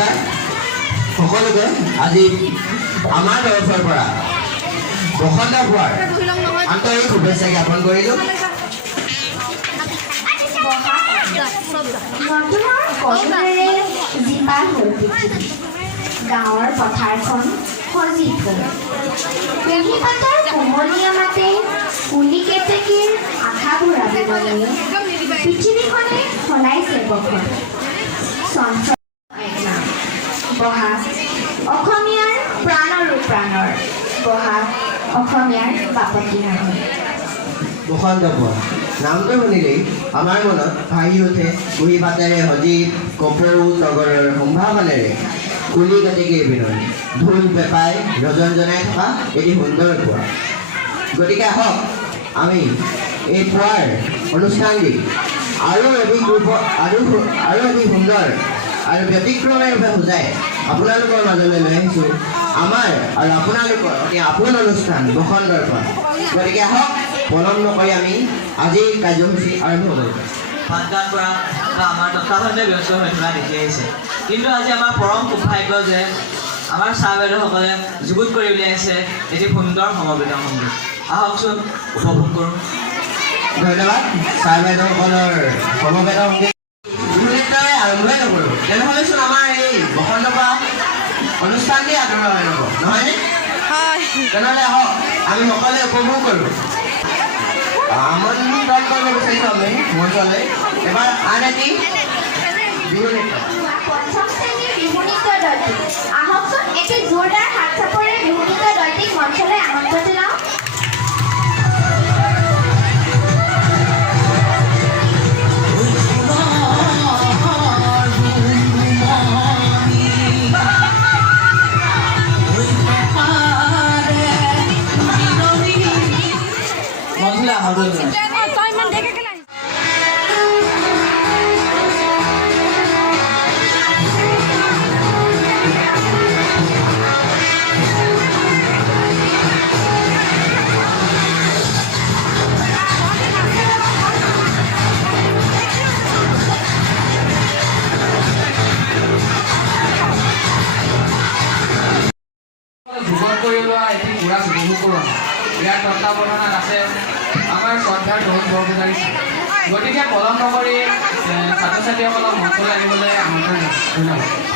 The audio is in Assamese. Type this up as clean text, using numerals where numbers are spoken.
নমস্কাৰ সকলোকে আজি আমাৰ তৰফৰ পৰা বসন্ত পোৱাৰ আন্তৰিক শুভেচ্ছা জ্ঞাপন কৰিলোঁ। গাঁৱৰ পথাৰখন সজীৱ হ'ল। কুঁহি পাতৰ কোমলীয়া মাতে কুলি কেতেকীৰ আশাবোৰ আবিবলৈ পৃথিৱীখনে সলাইছে বখন। চঞ্চল বহাগ অসমীয়াৰ প্ৰাণৰো প্ৰাণৰ, বহাগ অসমীয়াৰ বাপতি সাহোন। বসন্ত পোৱা নামটো শুনিলেই আমাৰ মনত ভাহি উঠে কুঁহি পাতেৰে সজীৱ কপৌ তগৰৰ সম্ভাৱনেৰে কুলি কেতেকীৰ বিননি, ঢোল পেঁপাই ৰজনজনাই থকা এটি সুন্দৰ পোৱা। গতিকে আহক আমি এই পোৱাৰ অনুষ্ঠানটি আৰু অধিক সুন্দৰ আৰু ব্যতিক্ৰমীৰূপে সজাই আপোনালোকৰ মাজলৈ লৈ আহিছোঁ আমাৰ আৰু আপোনালোকৰ অতি আপোন অনুষ্ঠান বসন্তৰ পোৱা। গতিকে আহক পলম নকৰি আমি আজিৰ কাৰ্যসূচী আৰম্ভ কৰোঁ। পাঠদান কৰা বা আমাৰ তত্বাৱধানতে ব্যস্ত হৈ থকা দেখি আহিছে, কিন্তু আজি আমাৰ পৰম সৌভাগ্য যে আমাৰ ছাৰ বাইদেউসকলে যুগুত কৰি উলিয়াইছে এটি সুন্দৰ সমবেত সংগীত। আহকচোন উপভোগ কৰোঁ। ধন্যবাদ ছাৰ বাইদেউসকলৰ সমবেত সংগীত বিহু নৃত্যৰে আৰম্ভই নকৰোঁ তেনেহ'লেচোন আমাৰ এই বসন্ত পোৱা অনুষ্ঠানটি আদৰণি হৈ নব নহয়নে? তেনেহ'লে আহক আমি সকলোৱে উপভোগ কৰোঁ। আমন্ত্ৰণ কৰিব বিচাৰিছোঁ আমি মঞ্চলৈ এবাৰ আন এটি বিহু নৃত্য। পঞ্চম শ্ৰেণীৰ বিহু নৃত্য দলটি আহকচোন এটি জোৰদাৰ হাত চাপৰে বিহু নৃত্য দলটিক মঞ্চলৈ আমন্ত্ৰণ জনাওঁ। মঞ্চলৈ আমন্ত্ৰণ জনাইছোঁ। যুগত কৰি লোৱা এটি পুৰা উপভোগ কৰোঁ। ইয়াৰ তত্বাৱধানত আছে আমাৰ শ্ৰদ্ধাৰ তৰুণ বৰপূজাৰী। গতিকে পলম নকৰি ছাত্ৰ ছাত্ৰীসকলক মঞ্চলৈ আহিবলৈ আমন্ত্ৰণ জনাইছোঁ। ধন্যবাদ।